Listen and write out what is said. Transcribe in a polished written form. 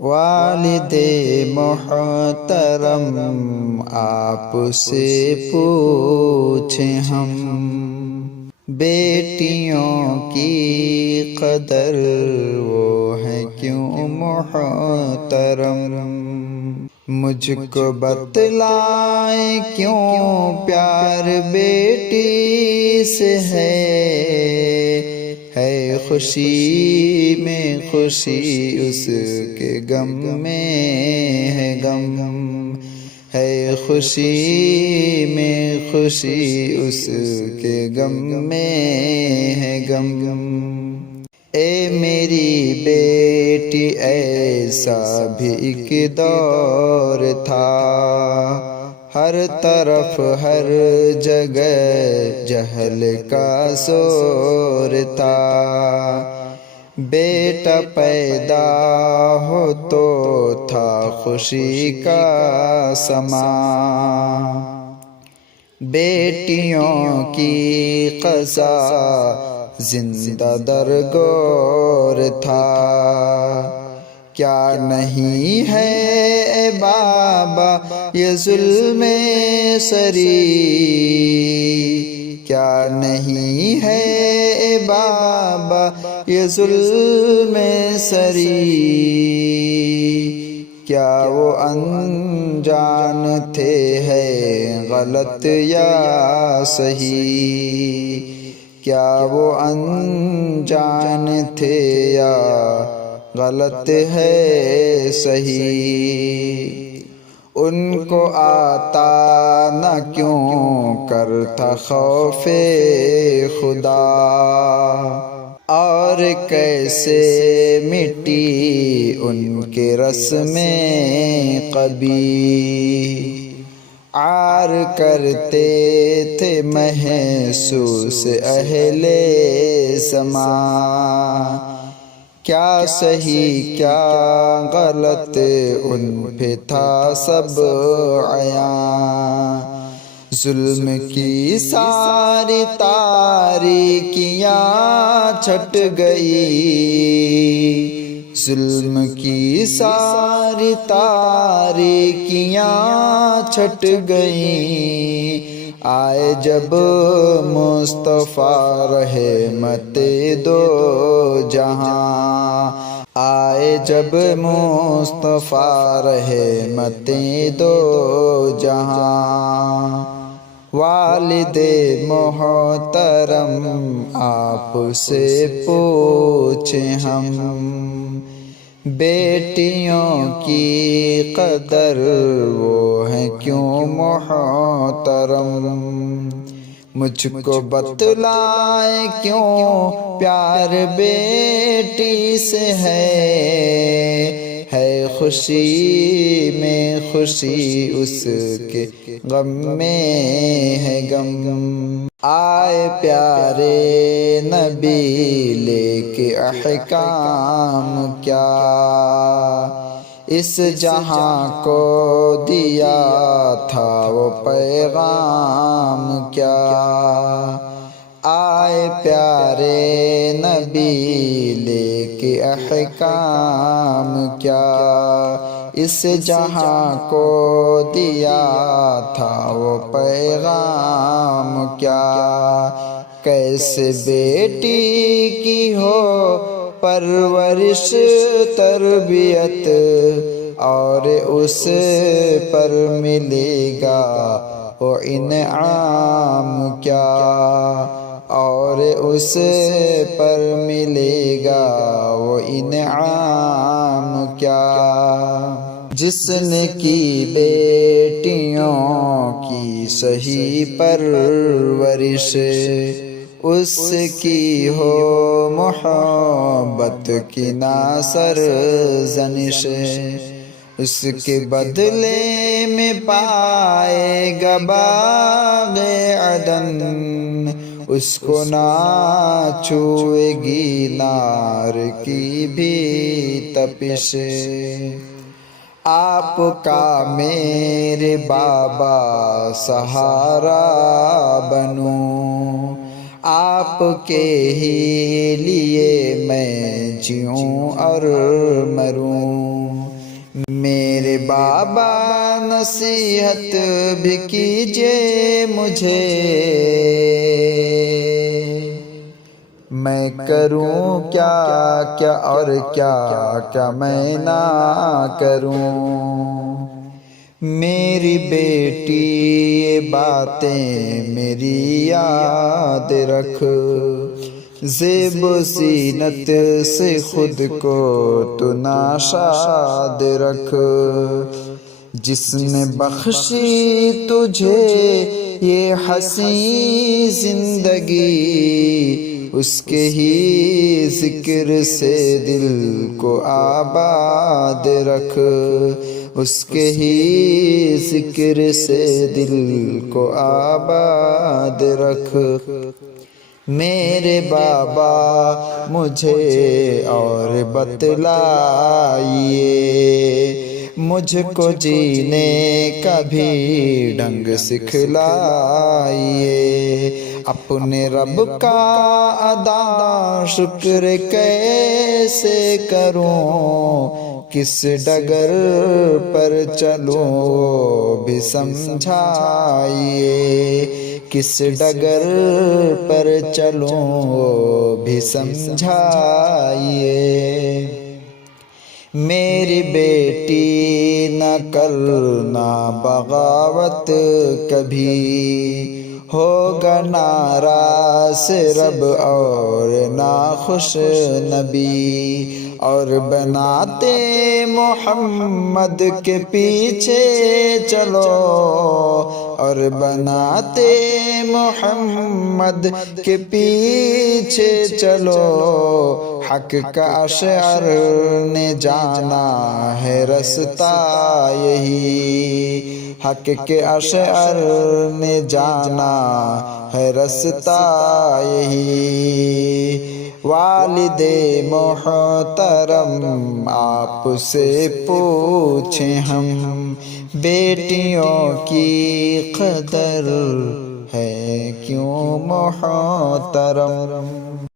والد محترم آپ سے پوچھیں ہم، بیٹیوں کی قدر وہ ہے کیوں محترم؟ مجھ کو بتلائیں کیوں پیار بیٹی سے ہے خوشی میں خوشی اس کے غم میں ہے غم، ہے خوشی میں خوشی اس کے غم میں ہے غم۔ اے میری بیٹی ایسا بھی ایک دور تھا، ہر طرف ہر جگہ جہل کا زور تھا، بیٹا پیدا ہو تو تھا خوشی کا سما، بیٹیوں کی قضا زندہ درگور تھا، کیا نہیں ہے اے بابا یہ ظلم سری، کیا نہیں ہے اے بابا یہ ظلم سری، کیا وہ انجان تھے ہے غلط یا صحیح، کیا وہ انجان تھے یا غلط ہے صحیح؟ ان کو آتا نہ کیوں کرتا خوف خدا، اور کیسے مٹی ان کے رسم قبیح، عار کرتے تھے محسوس اہل زمان، کیا صحیح کیا غلط ان پہ تھا سب عیاں، ظلم کی ساری تاریکیاں چھٹ گئی، ظلم کی ساری تاریکیاں چھٹ گئیں، آئے جب مصطفیٰ رحمت دو جہاں، آئے جب مصطفیٰ رحمت دو جہاں، والد محترم آپ سے پوچھیں ہم، بیٹیوں کی قدر وہ ہے کیوں محترم؟ مجھ کو بتلائیں کیوں پیار بیٹی سے ہے خوشی میں خوشی اس کے غم میں ہے غم، آئے پیارے نبی لے کے احکام کیا، اس جہاں کو دیا تھا وہ پیغام کیا، آئے پیارے نبی لے کے احکام کیا، اس جہاں کو دیا تھا وہ پیغام کیا، کیسے بیٹی کی ہو پرورش تربیت، اور اس پر ملے گا وہ انعام کیا، اور اس پر ملے گا وہ انعام کیا، جس نے کی بیٹیوں کی صحیح پرورش، اس کی ہو محبت کی نہ سرزنش، اس کے بدلے میں پائے گا باغ عدن، اس کو نہ چھوئے گی نار کی بھی تپش، آپ کا میرے بابا سہارا بنوں، آپ کے ہی لیے میں جیوں اور مروں، میرے بابا نصیحت بھی کیجئے مجھے، میں کروں کیا کیا اور کیا کیا میں نہ کروں۔ میری بیٹی یہ باتیں میری یاد رکھ، زیب و زینت سے خود کو تو ناشاد رکھ۔ جس نے بخشی تجھے یہ حسین زندگی، اس کے ہی ذکر سے دل کو آباد رکھ، اس کے ہی ذکر سے دل کو آباد رکھ۔ میرے بابا مجھے اور بتلائیے، مجھ کو جینے کا بھی ڈھنگ سکھلائیے۔ اپنے رب کا ادا شکر کیسے کروں، کس ڈگر پر چلوں وہ بھی سمجھائیے، کس ڈگر پر چلوں وہ بھی سمجھائیے۔ میری بیٹی نہ کرنا بغاوت کبھی، ہوگا ناراض رب اور ناخوش نبی۔ اور بناتے محمد کے پیچھے چلو، اور بناتے محمد کے پیچھے چلو۔ حق کا اشعار نے جانا ہے رستہ یہی، حق کے اشعار نے جانا ہے رستہ یہی۔ والد محترم آپ سے پوچھیں ہم، بیٹیوں کی قدر ہے کیوں محترم؟